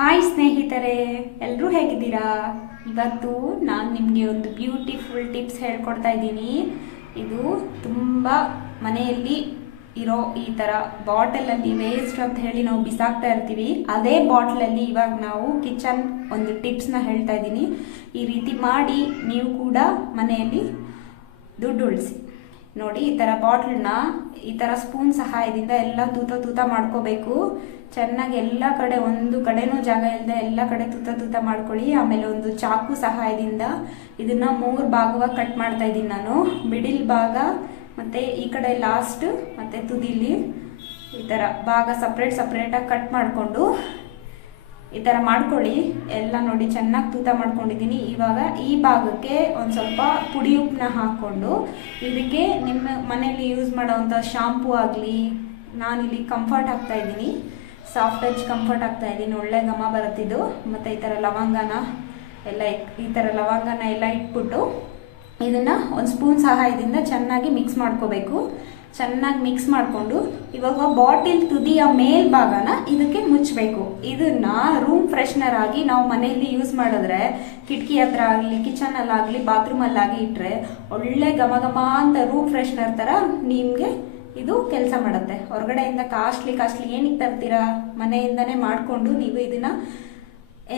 Hi ಸ್ನೇಹಿತರೆ, ಎಲ್ಲರೂ ಹೇಗಿದ್ದೀರಾ? ಇವತ್ತು ನಾನು ನಿಮಗೆ ಒಂದು ಬ್ಯೂಟಿಫುಲ್ ಟಿಪ್ಸ್ ಹೇಳ್ಕೊಡ್ತಾ ಇದ್ದೀನಿ. ಇದು ತುಂಬ ಮನೆಯಲ್ಲಿ ಇರೋ ಈ ಥರ ಬಾಟಲಲ್ಲಿ ವೇಸ್ಟ್ ಅಂತ ಹೇಳಿ ನಾವು ಬಿಸಾಕ್ತಾ ಇರ್ತೀವಿ. ಅದೇ ಬಾಟ್ಲಲ್ಲಿ ಇವಾಗ ನಾವು ಕಿಚನ್ ಒಂದು ಟಿಪ್ಸ್ನ ಹೇಳ್ತಾ ಇದ್ದೀನಿ. ಈ ರೀತಿ ಮಾಡಿ ನೀವು ಕೂಡ ಮನೆಯಲ್ಲಿ ದುಡ್ಡು ಉಳಿಸಿ. ನೋಡಿ, ಈ ಥರ ಬಾಟ್ಲನ್ನ ಈ ಥರ ಸ್ಪೂನ್ ಸಹಾಯದಿಂದ ಎಲ್ಲ ತೂತ ಮಾಡ್ಕೋಬೇಕು. ಚೆನ್ನಾಗಿ ಎಲ್ಲ ಕಡೆ, ಒಂದು ಕಡೆನೂ ಜಾಗ ಇಲ್ಲದೆ ಎಲ್ಲ ಕಡೆ ತೂತ ಮಾಡ್ಕೊಳ್ಳಿ. ಆಮೇಲೆ ಒಂದು ಚಾಕು ಸಹಾಯದಿಂದ ಇದನ್ನ 3 ಭಾಗವಾಗಿ ಕಟ್ ಮಾಡ್ತಾ ಇದ್ದೀನಿ ನಾನು. ಮಿಡಿಲ್ ಭಾಗ ಮತ್ತು ಈ ಕಡೆ ಲಾಸ್ಟ್ ಮತ್ತು ತುದಿಲಿ ಈ ಥರ ಭಾಗ ಸಪ್ರೇಟಾಗಿ ಕಟ್ ಮಾಡಿಕೊಂಡು ಈ ಥರ ಮಾಡ್ಕೊಳ್ಳಿ. ಎಲ್ಲ ನೋಡಿ ಚೆನ್ನಾಗಿ ತೂತ ಮಾಡ್ಕೊಂಡಿದ್ದೀನಿ. ಇವಾಗ ಈ ಭಾಗಕ್ಕೆ ಒಂದು ಸ್ವಲ್ಪ ಪುಡಿ ಉಪ್ಪನ್ನ ಹಾಕ್ಕೊಂಡು ಇದಕ್ಕೆ ನಿಮ್ಮ ಮನೆಯಲ್ಲಿ ಯೂಸ್ ಮಾಡೋವಂಥ ಶಾಂಪೂ ಆಗಲಿ, ನಾನಿಲ್ಲಿ ಕಂಫರ್ಟ್ ಹಾಕ್ತಾ ಇದ್ದೀನಿ, ಸಾಫ್ಟ್ ಟಚ್ ಕಂಫರ್ಟ್ ಹಾಕ್ತಾ ಇದ್ದೀನಿ. ಒಳ್ಳೆ ಘಮ ಬರುತ್ತಿದ್ದು. ಮತ್ತು ಈ ಥರ ಲವಂಗನ ಎಲ್ಲ ಇಟ್ಬಿಟ್ಟು ಇದನ್ನು ಒಂದು ಸ್ಪೂನ್ ಸಹಾಯದಿಂದ ಚೆನ್ನಾಗಿ ಮಿಕ್ಸ್ ಮಾಡ್ಕೋಬೇಕು. ಚೆನ್ನಾಗಿ ಮಿಕ್ಸ್ ಮಾಡಿಕೊಂಡು ಇವಾಗ ಬಾಟಿಲ್ ತುದಿಯ ಮೇಲ್ಭಾಗನ ಇದಕ್ಕೆ ಮುಚ್ಚಬೇಕು. ಇದನ್ನ ರೂಮ್ ಫ್ರೆಶ್ನರ್ ಆಗಿ ನಾವು ಮನೆಯಲ್ಲಿ ಯೂಸ್ ಮಾಡಿದ್ರೆ, ಕಿಟಕಿ ಹತ್ರ ಆಗಲಿ, ಕಿಚನಲ್ಲಾಗಲಿ, ಬಾತ್ರೂಮಲ್ಲಾಗಿ ಇಟ್ಟರೆ ಒಳ್ಳೆ ಘಮ ಅಂತ ರೂಮ್ ಫ್ರೆಶ್ನರ್ ಥರ ನಿಮಗೆ ಇದು ಕೆಲಸ ಮಾಡುತ್ತೆ. ಹೊರಗಡೆಯಿಂದ ಕಾಸ್ಟ್ಲಿ ಏನಕ್ಕೆ ತರ್ತೀರಾ? ಮನೆಯಿಂದನೇ ಮಾಡಿಕೊಂಡು ನೀವು ಇದನ್ನು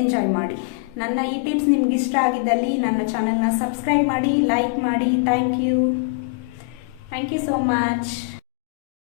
ಎಂಜಾಯ್ ಮಾಡಿ. ನನ್ನ ಈ ಟಿಪ್ಸ್ ನಿಮ್ಗೆ ಇಷ್ಟ ಆಗಿದ್ದಲ್ಲಿ ನನ್ನ ಚಾನೆಲ್ನ ಸಬ್ಸ್ಕ್ರೈಬ್ ಮಾಡಿ, ಲೈಕ್ ಮಾಡಿ. Thank you so much.